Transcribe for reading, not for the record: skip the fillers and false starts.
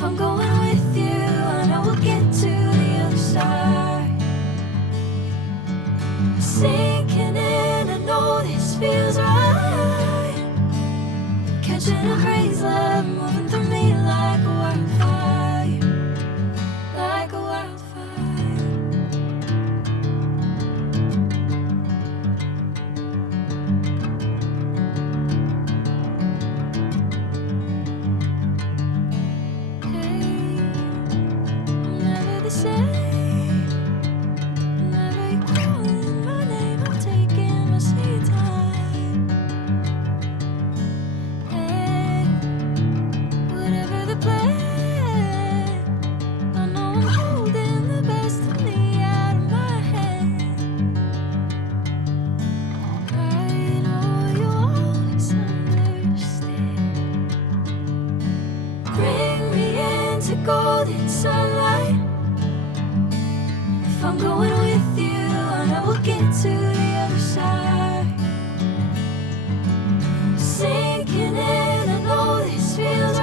If I'm going with you, I know we'll get to the other side. Sinking in, I know this feels right. Catching a crazy love, moving through me like a wildfire, like a wildfire. Hey, I'm never the same. Whenever you're calling my name, I'm taking my sweet time. Hey, whatever the plan, I know I'm holding the best of me out of my hand. I know you'll always understand. Bring me into golden sunlight. If I'm going with you, I know we'll get to the other side. Sinking in, I know this feels